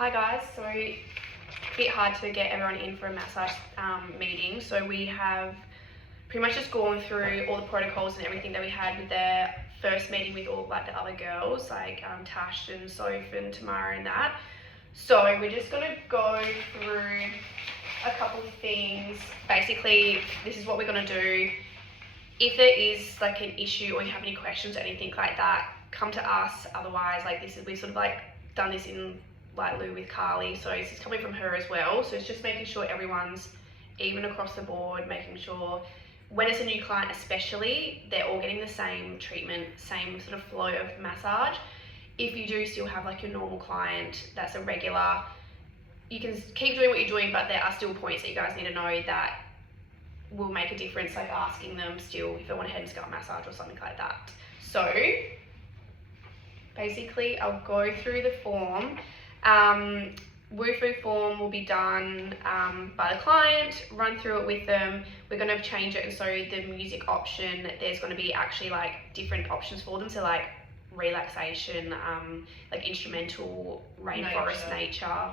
Hi guys, so a bit hard to get everyone in for a massage meeting, so we have pretty much just gone through all the protocols and everything that we had with the first meeting with all like the other girls, like Tash and Soph and Tamara and that. So we're just going to go through a couple of things. Basically, this is what we're going to do. If there is like an issue or you have any questions or anything like that, come to us. Otherwise, like we've sort of like done this in like Lou with Carly, so this is coming from her as well. So it's just making sure everyone's even across the board, making sure when it's a new client especially, they're all getting the same treatment, same sort of flow of massage. If you do still have like your normal client that's a regular, you can keep doing what you're doing, but there are still points that you guys need to know that will make a difference, like asking them still if they want a head and scalp massage or something like that. So basically I'll go through the form. WUFU form will be done by the client, run through it with them. We're going to change it, and so the music option, there's going to be actually like different options for them, so like relaxation, like instrumental, rainforest nature,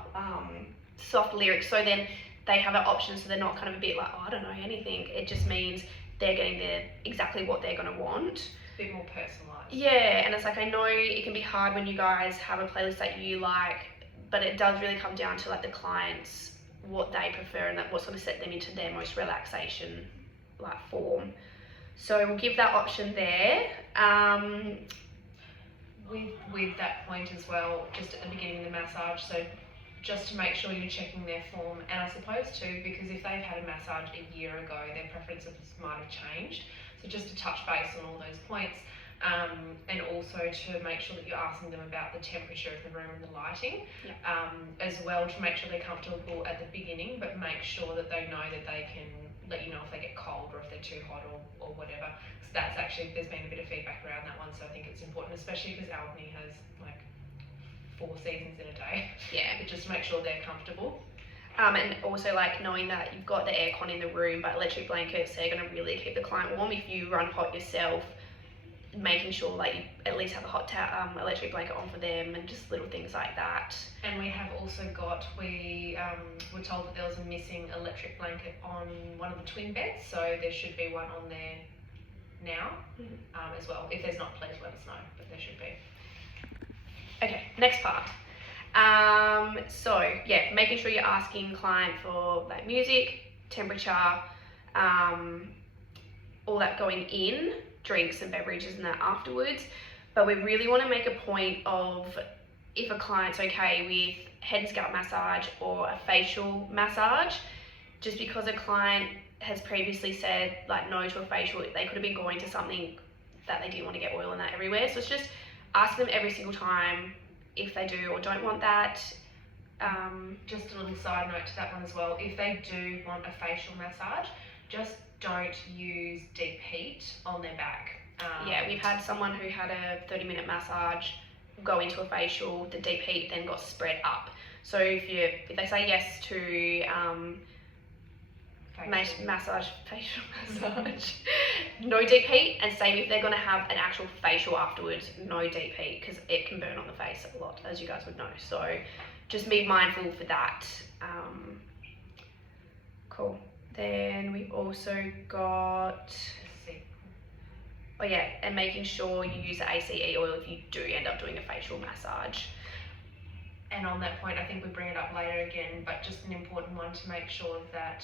soft lyrics. So then they have an option, so they're not kind of a bit like, oh, I don't know anything. It just means they're getting exactly what they're going to want. A bit more personalised. Yeah, and it's like, I know it can be hard when you guys have a playlist that you like, but it does really come down to like the clients, what they prefer, and that what's going to set them into their most relaxation like form. So we'll give that option there. With that point as well, just at the beginning of the massage, so just to make sure you're checking their form, and I suppose too, because if they've had a massage a year ago, their preferences might have changed. So just to touch base on all those points, and also to make sure that you're asking them about the temperature of the room and the lighting, as well, to make sure they're comfortable at the beginning, but make sure that they know that they can let you know if they get cold or if they're too hot or whatever. So that's actually, there's been a bit of feedback around that one, so I think it's important, especially because Albany has like 4 seasons in a day. Yeah. But just to make sure they're comfortable. And also like knowing that you've got the aircon in the room, but electric blankets, they're going to really keep the client warm. If you run hot yourself, making sure like you at least have a hot electric blanket on for them, and just little things like that. And we have also got, we were told that there was a missing electric blanket on one of the twin beds, so there should be one on there now, as well. If there's not, please let us know, but there should be. Okay, next part. So yeah, making sure you're asking client for like music, temperature, all that going in, drinks and beverages and that afterwards. But we really want to make a point of, if a client's okay with head and scalp massage or a facial massage, just because a client has previously said like no to a facial, they could have been going to something that they didn't want to get oil in that everywhere. So it's just ask them every single time if they do or don't want that. Just a little side note to that one as well, if they do want a facial massage, just don't use deep heat on their back. Yeah, we've had someone who had a 30-minute massage go into a facial, the deep heat then got spread up. So if they say yes to facial massage, no deep heat, and same if they're going to have an actual facial afterwards, no deep heat, because it can burn on the face a lot, as you guys would know. So just be mindful for that. Cool. Then we've also got, oh yeah, and making sure you use the ACE oil if you do end up doing a facial massage. And on that point, I think we bring it up later again, but just an important one to make sure that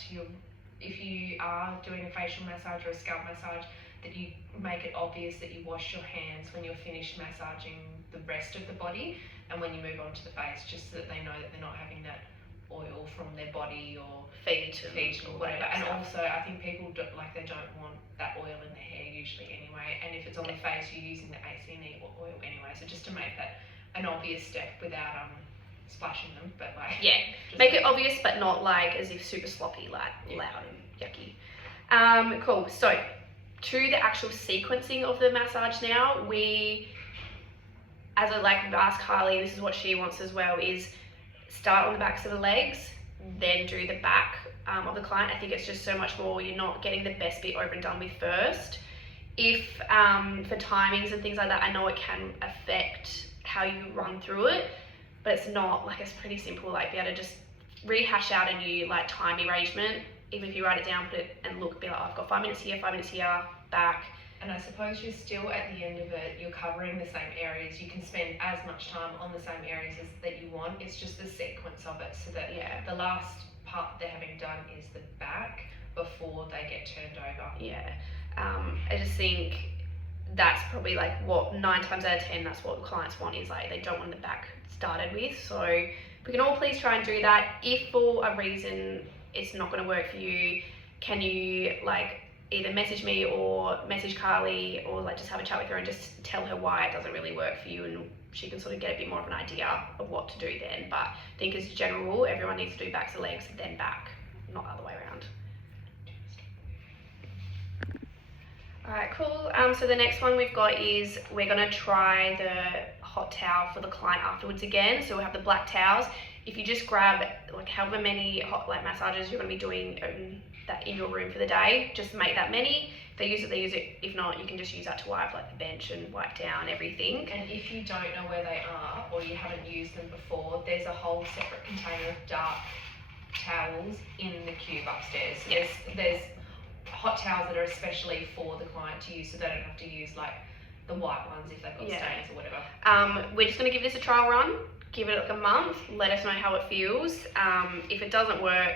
if you are doing a facial massage or a scalp massage, that you make it obvious that you wash your hands when you're finished massaging the rest of the body, and when you move on to the face, just so that they know that they're not having that oil from their body or feet or whatever. And also, I think people they don't want that oil in their hair usually anyway, and if it's on the face, you're using the ACE oil anyway. So just to make that an obvious step without splashing them, but like, yeah, make it obvious but not like as if super sloppy, like loud and yucky. Cool. So to the actual sequencing of the massage now, we've asked Carly, this is what she wants as well, is start on the backs of the legs, then do the back of the client. I think it's just so much more, you're not getting the best bit over and done with first. If for timings and things like that, I know it can affect how you run through it, but it's not. Like, it's pretty simple. Like, be able to just rehash out a new like time arrangement. Even if you write it down, put it and look, be like, oh, I've got 5 minutes here, 5 minutes here, back. And I suppose you're still at the end of it, you're covering the same areas. You can spend as much time on the same areas that you want. It's just the sequence of it, so that the last part they're having done is the back before they get turned over. Yeah. I just think that's probably like what 9 times out of 10, that's what clients want, is like they don't want the back started with. So if we can all please try and do that. If for a reason it's not going to work for you, can you like either message me or message Carly, or like just have a chat with her and just tell her why it doesn't really work for you, and she can sort of get a bit more of an idea of what to do then. But I think as general, everyone needs to do backs and legs, then back, not the other way around. Alright, cool. So the next one we've got is we're going to try the hot towel for the client afterwards again. So we'll have the black towels. If you just grab like however many hot like massages you're going to be doing that in your room for the day, just make that many. If they use it, they use it. If not, you can just use that to wipe like the bench and wipe down everything. And if you don't know where they are, or you haven't used them before, there's a whole separate container of dark towels in the cube upstairs. So Yes. There's hot towels that are especially for the client to use, so they don't have to use like the white ones if they've got stains or whatever. We're just going to give this a trial run. Give it like a month. Let us know how it feels. If it doesn't work,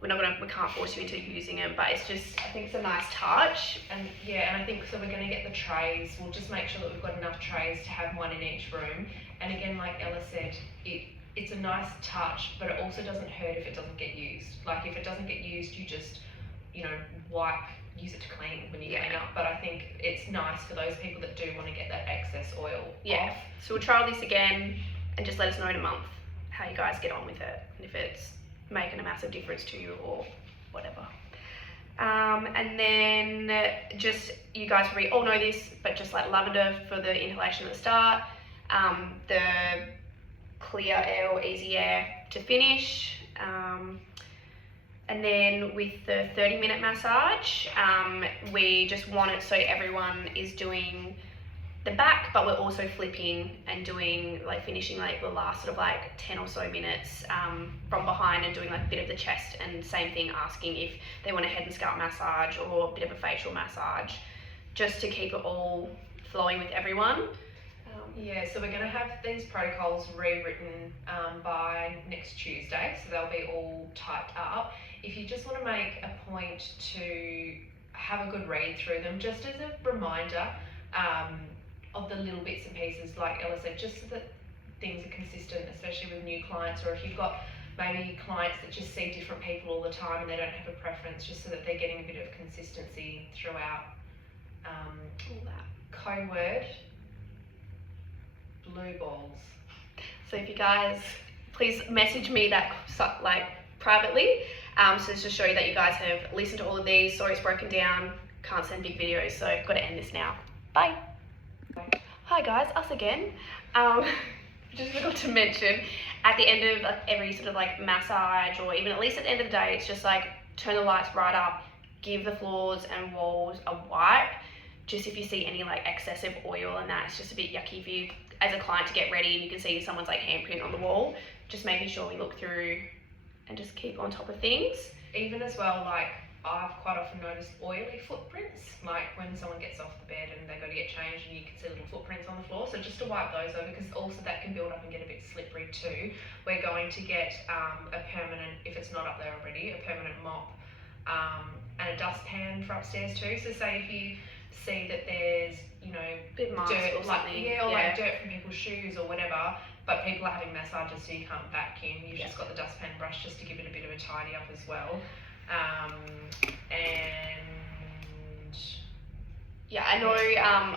we can't force you into using it, but it's just, I think it's a nice touch. And I think so. We're going to get the trays. We'll just make sure that we've got enough trays to have one in each room. And again, like Ella said, it's a nice touch, but it also doesn't hurt if it doesn't get used. Like if it doesn't get used, you just, use it to clean when you clean up. But I think it's nice for those people that do want to get that excess oil off. So we'll trial this again and just let us know in a month how you guys get on with it, and if it's making a massive difference to you or whatever. And then just, you guys probably all know this, but just like lavender for the inhalation at the start, the clear air or easy air to finish, and then with the 30-minute massage, we just want it so everyone is doing the back, but we're also flipping and doing like finishing like the last sort of like 10 or so minutes from behind, and doing like a bit of the chest, and same thing, asking if they want a head and scalp massage or a bit of a facial massage, just to keep it all flowing with everyone. So we're going to have these protocols rewritten by next Tuesday, so they'll be all typed up. If you just want to make a point to have a good read through them, just as a reminder of the little bits and pieces, like Ella said, just so that things are consistent, especially with new clients, or if you've got maybe clients that just see different people all the time and they don't have a preference, just so that they're getting a bit of consistency throughout. All that. Code word, blue balls. So if you guys, please message me that like privately, so just to show you that you guys have listened to all of these. Sorry it's broken down, can't send big videos, so I've got to end this now. Bye. Hi guys, us again. Just forgot to mention, at the end of like every sort of like massage, or even at least at the end of the day, it's just like turn the lights right up, give the floors and walls a wipe. Just if you see any like excessive oil and that, it's just a bit yucky for you as a client to get ready and you can see someone's like handprint on the wall. Just making sure we look through and just keep on top of things. Even as well, like I've quite often noticed oily footprints, like when someone gets off the bed and they go to get changed and you can see little footprints on the floor. So just to wipe those over, because also that can build up and get a bit slippery too. We're going to get a permanent, if it's not up there already, a permanent mop and a dustpan for upstairs too. So say if you see that there's, Bit mask dirt, or something. like dirt from people's shoes or whatever, but people are having massages so you can't vacuum. You've just got the dustpan brush just to give it a bit of a tidy up as well. I know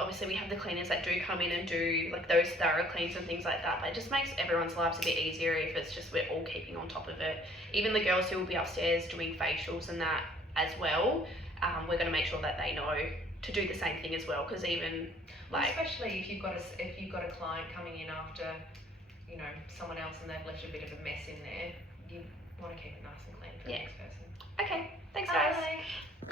obviously we have the cleaners that do come in and do like those thorough cleans and things like that, but it just makes everyone's lives a bit easier if it's just we're all keeping on top of it. Even the girls who will be upstairs doing facials and that as well, we're going to make sure that they know to do the same thing as well, because even like, especially if you've got a client coming in after someone else and they've left a bit of a mess in there, you want to keep it nice and clean for the next person. Okay, thanks guys. Bye.